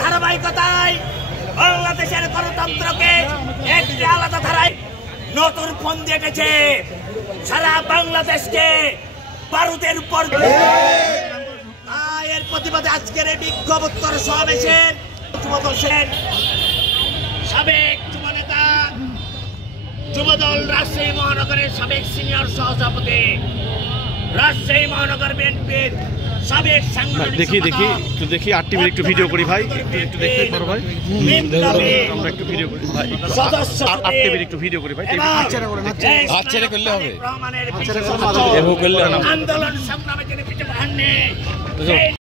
ধারাবাহিকতায় বাংলাদেশের গণতন্ত্রকে একটি আলাদা ধারায় নতুন ফন্দি এঁটেছে। সারা বাংলাদেশকে বারুদের উপর এর প্রতিবাদে আজকের এই বিক্ষোভোত্তর সমাবেশের সাবেক যুবনেতা যুবদল রাজশাহী মহানগরের সাবেক সিনিয়র সহসভাপতি, রাজশাহী মহানগর বিএনপির সাবেক সাংগঠনিক দেখি 8 টিভির একটু ভিডিও করি ভাই, একটু দেখতে পারো ভাই, আমরা একটু ভিডিও করি ভাই, 8 টিভির একটু ভিডিও করি ভাই, আচ্ছা করলে হবে, আন্দোলন সংগ্রামে যিনি পিছু পাননি